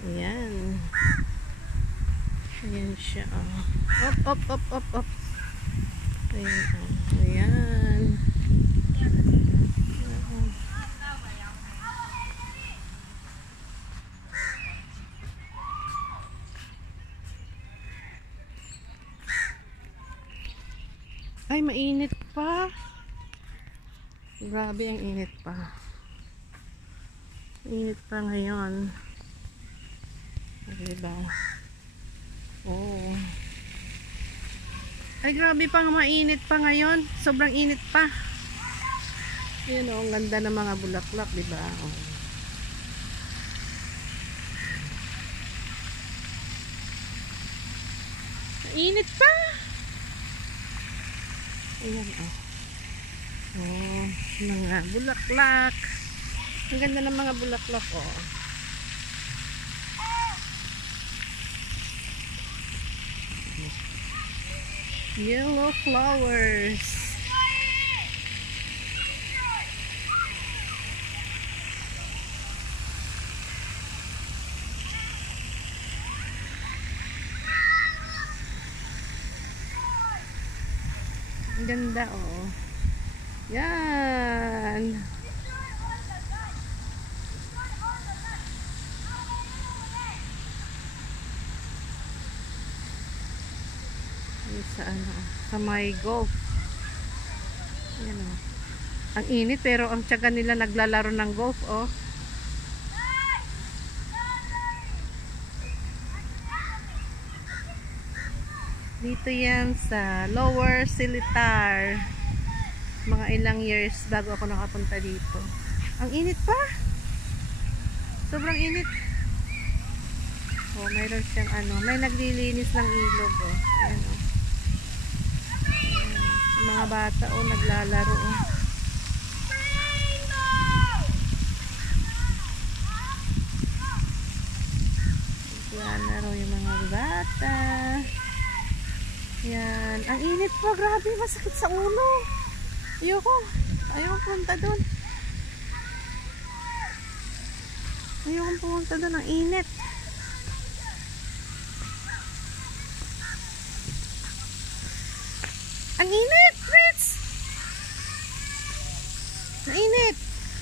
Ayan. Ayan siya, oh. Op. Ayan, oh. Ayan. Ay, mainit pa. Grabe ang init pa. Init pa ngayon. Diba? Oh. Ay, grabe pang mainit pa ngayon. Sobrang init pa. Ayan, oh, ang ganda ng mga bulaklak, diba? Oh. Init pa. Ayan, oh. Oh, mga bulaklak. Ang ganda ng mga bulaklak, oh. Yellow flowers. Ang ganda, oh. Yan. Sa ano, sa may golf. Yan, oh. Ang init pero ang tiyaga nila naglalaro ng golf, oh. Dito yan sa Lower Silitar. Mga ilang years bago ako nakapunta dito. Ang init pa. Sobrang init. Oh, mayroon siyang ano, may naglilinis ng ilog, oh. Ayan, oh. Ayan. Mga bata, oh, naglalaro, oh. Naglalaro yung mga bata. Yan. Ang init po. Grabe. Masakit sa ulo. Ayoko. Ayoko punta doon. Ayoko pumunta doon. Ang init. Ang init, Fritz! Ang init.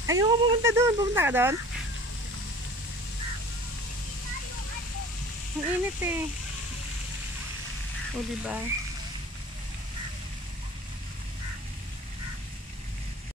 Ayoko pumunta doon. Pumunta ka doon? Ang init eh. O, diba?